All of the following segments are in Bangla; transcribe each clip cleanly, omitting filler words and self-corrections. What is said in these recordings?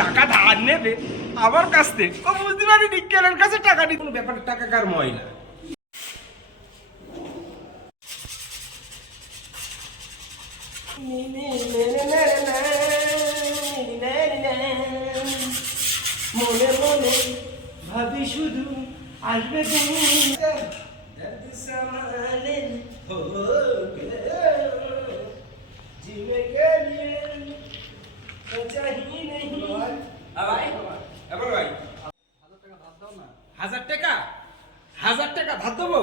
টাকা ধার নেবে আমার কাছ থেকে, ও বুঝতে পারিনি কেলের কাছে টাকা নিয়ে কোনো ব্যাপারে টাকা কার ময়লা। মনে মনে ভাবি শুধু আসবে হাজার টাকা ধার দেবো?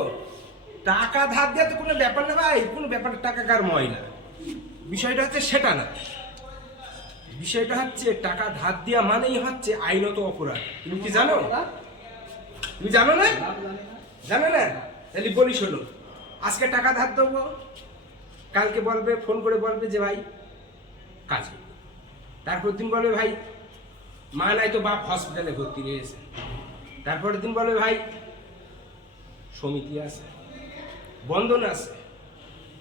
টাকা ধার দেওয়া তো কোনো ব্যাপার না ভাই, কোনো ব্যাপারে টাকা কার ময়লা। বিষয়টা হচ্ছে সেটা না, বিষয়টা হচ্ছে টাকা ধার দেওয়া মানেই হচ্ছে আইনত অপরাধ। তুমি কি জানো? তুমি জানো না? জানো না? তাহলে বলি শোনো, আজকে টাকা ধার দেবো, কালকে বলবে, ফোন করে বলবে যে ভাই কাজ করবে। তারপর দিন বলবে ভাই মা নাই তো বাপ হসপিটালে ভর্তি রয়েছে। তারপরের দিন বলবে ভাই সমিতি আছে, বন্ধন আছে,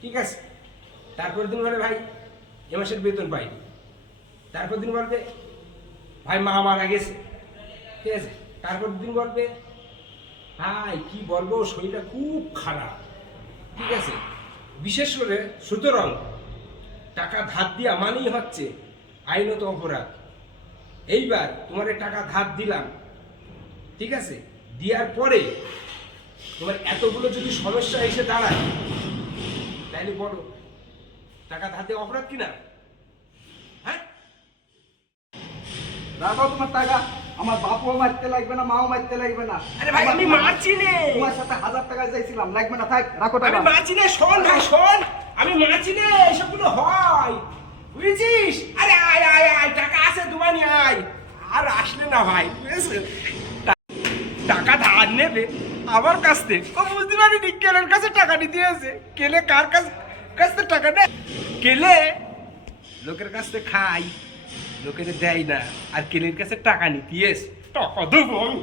ঠিক আছে। তারপর দিন বলে ভাই এ মাসের বেতন পাইনি। তারপর দিন বলবে ভাই মা মারা গেছে, ঠিক আছে। তারপর দিন বলবে ভাই কি বলবো শরীরটা খুব খারাপ, ঠিক আছে। বিশেষ করে সুতরাং টাকা ধার দেওয়া মানেই হচ্ছে আইনত অপরাধ। এইবার তোমার টাকা ধার দিলাম, ঠিক আছে, দেওয়ার পরে তোমার এতগুলো যদি সমস্যা এসে দাঁড়ায়, তাহলে বলো টাকা ধার দেওয়া অপরাধ কিনা? হ্যাঁ, রাখো তোমার টাকা, আমার বাপও মারতে লাগবে না, মাও মারতে লাগবে না। আরে ভাই আমি মারছি নে, তোমার সাথে 1000 টাকা চাইছিলাম, লাগবে না, থাক, রাখো আমি টাকা। মারছি নে, শোন ভাই শোন, আমি মারছি নে, এসবগুলো হয় বুঝেছিস? আরে আয় আয় আয়, টাকা আছে দুবানি আয়, আর আসলে না ভাই, বুঝেছিস? টাকা ধার নেবে আমার কাছ থেকে, ও বুঝতে পারিনি কেলের কাছে টাকা নিতে আছে। কেলে কার কাছ থেকে টাকা নেয়? কেলে লোকের কাছ থেকে খাই, লোকের দেয় না, আর কেলের কাছে টাকা নিতে এসে টাকা দেবো আমি।